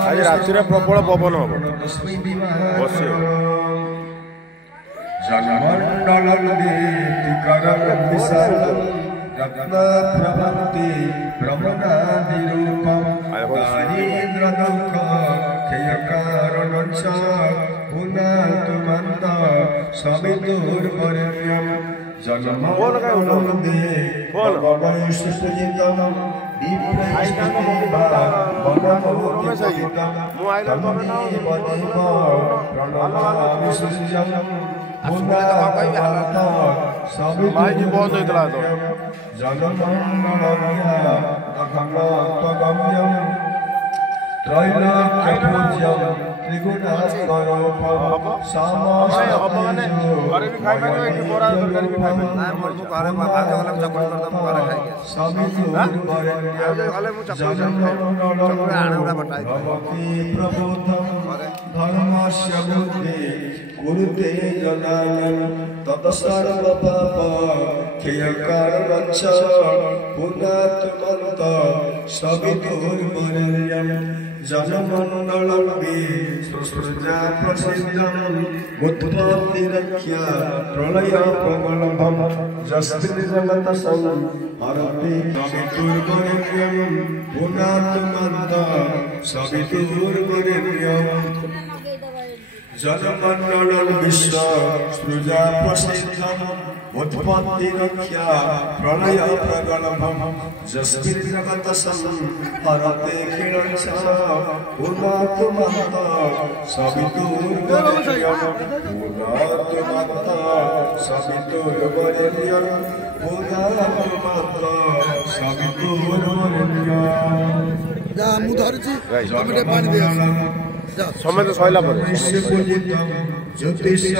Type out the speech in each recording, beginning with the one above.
आज राति प्रबल पवन हम गुरुते जनायन तत्सर्व पाप क्षयकार रक्ष पुनात मंत सवितुर वरेण्यम जनमंडलम्बे सुसृजा प्रसिद्धम उत्पत्ति रक्षा प्रलय प्रबलभम जस्मिन् जगत सं हरति सवितुर वरेण्यम पुनात मंत सवितुर वरेण्यम जनमंडल विश्व सृजा प्रसिद्धम उत्पत्ति रक्षा प्रलय प्रगल्भम जस्मिन् जगत सं हरते खिलंस पुनात मंत सवितुर वरेण्यम पुनात मंत सवितुर वरेण्यम पुनात मंत सवितुर वरेण्यम जा मुधरजी कमिटे पानी दे समय सैला ज्योतिष्य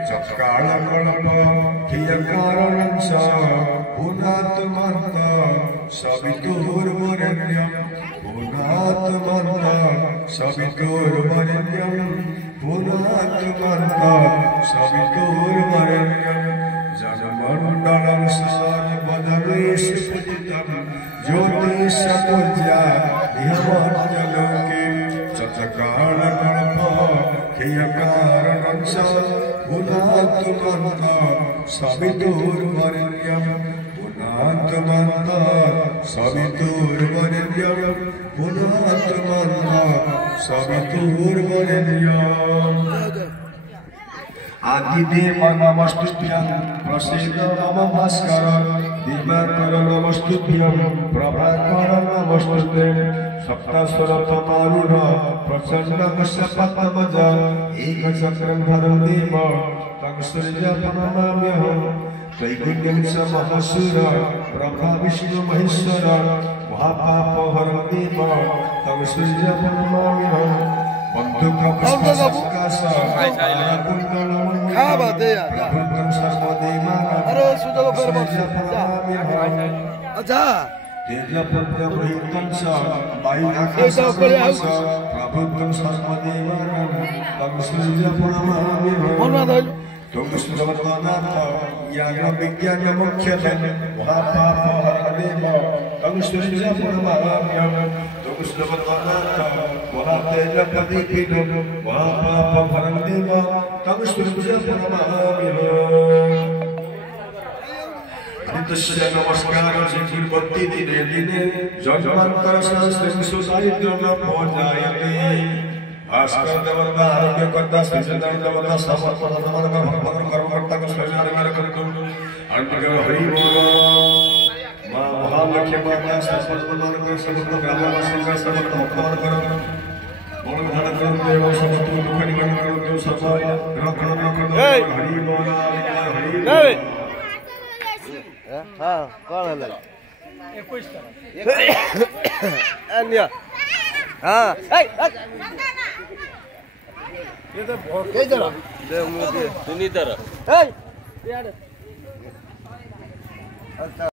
चक्राल कल्प पुनात मंत सवितुर वरेण्यम पुनात मंत सवितुर वरेण्यम पुनात मंत सवितुर वरेण्यम जनमंडलं सर्वदेश पूजितं ज्योतिष्य लोके चक्रकाल कल्प क्षयकारणं पुनात मंत सवितुर वरेण्यम पुनात मंत सवितुर वरेण्यम पुनात मंत सवितुर वरेण्यम आदिदेव नमस्तुभ्यं प्रसीद मम भास्कर दिवाकर नमस्तुभ्यं प्रभाकर नमस्ते सप्तस्वरतमारूढ़ प्रचंड कश्यपतमज एकचक्रं धरदेव तं सूर्यप्रणमाम्यहं त्रैगुण्यं च महसूर ब्रह्मा विष्णु महेश्वर महापापहरं देव तं सूर्यप्रणमाम्यहं अच्छा विज्ञान मुख्य महापापहरदेव तं सूर्यप्रणमाम्यहं तेजपतिपीठं महापापहरदेव तं सूर्यप्रणमाम्यहम् नित्य नमस्कार जिर्वत्ति दिने दिने जन्मांतर सहस्रेषु साहित्यं पौजायते भास्कर देवता आरोग्य कर्ता श्रीचंद्र देवता समर्पण भगवान कर्मकर्ता को स्वीकार करतो अंतिम हरि बोल मां महालक्ष्मी माता सर्वप्रदान कर समस्त ग्रामवासी का समस्त अपमान कर बोल धारण कर देव समस्त दुख निवारण कर देव सफाई रखण हरि बोल हरि हां कौन है 21 अन्य हां ये तो के जरा दे मुझे सुनी तरह ए यार अच्छा।